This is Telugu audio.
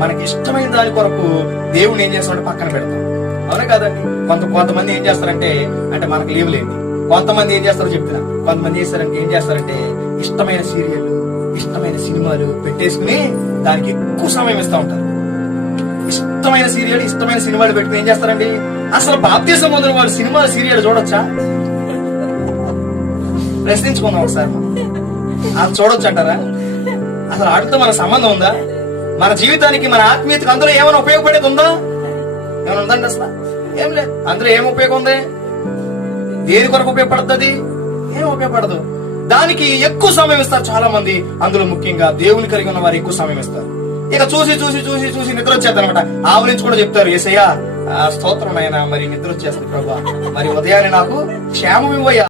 మనకి ఇష్టమైన దాని కొరకు దేవుని ఏం చేస్తాడు పక్కన పెడతాం అవునా కాదండి కొంత కొంతమంది ఏం చేస్తారంటే అంటే మనకు లీవ్ లేదు. కొంతమంది ఏం చేస్తారో చెప్తున్నా. కొంతమంది చేస్తారంటే ఏం చేస్తారంటే ఇష్టమైన సీరియల్ ఇష్టమైన సినిమాలు పెట్టేసుకుని దానికి ఎక్కువ సమయం ఇస్తా ఉంటారు. ఇష్టమైన సీరియల్ ఇష్టమైన సినిమాలు పెట్టుకుని ఏం చేస్తారండి? అసలు బాప్తీసం పొందిన వాళ్ళు సినిమా సీరియల్ చూడొచ్చా? ప్రశ్నించుకుందాం ఒకసారి అది చూడొచ్చు అంటారా అసలు ఆడితో మన సంబంధం ఉందా? మన జీవితానికి మన ఆత్మీయతకు అందులో ఏమైనా ఉపయోగపడేది ఉందా ఏమైనా ఉందండి అసలు? ఏం లేదు. అందులో ఏం ఉపయోగం ఉంది దేని కొరకు ఉపయోగపడుతుంది? ఏం ఉపయోగపడదు. దానికి ఎక్కువ సమయం ఇస్తారు చాలా మంది అందులో ముఖ్యంగా దేవుని కలిగి ఉన్న వారు ఎక్కువ సమయం ఇస్తారు. ఇక చూసి చూసి చూసి చూసి నిద్ర వచ్చేది అనమాట ఆవరించి కూడా చెప్తారు ఏసయ్యా ఆ, స్తోత్రం అయినా మరి నిద్ర వచ్చేస్తుంది ప్రభా. మరి ఉదయాన్నే నాకు క్షేమం ఇవ్వయ్యా.